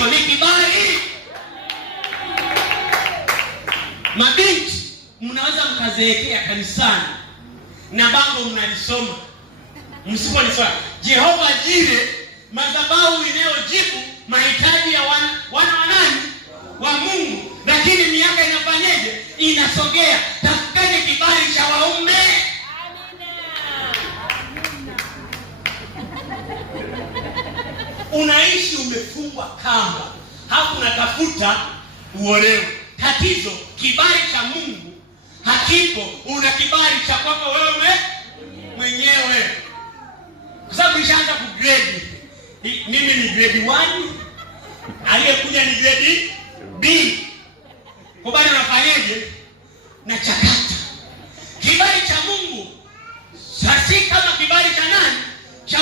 Kristo ni kibali. Mabinti, mnaweza mkazeekea kanisani na bango mnalisoma, msipolisoma Jehova Jire, madhabahu inayojibu mahitaji ya wana wa nani? Wa Mungu. Lakini miaka inafanyeje? Inasogea. Tafuteni kibali cha waume. Unaishi umefungwa kamba, hapo unatafuta uolewe. Tatizo, kibali cha Mungu hakipo. Una kibali cha kwako wewe mwenyewe. Kwa sababu nishaanza kugrade. Mimi ni grade 1, aliyekuja ni grade B. Kwa bado nafanyaje? Na chakata. Kibali cha Mungu si kama kibali cha nani? Cha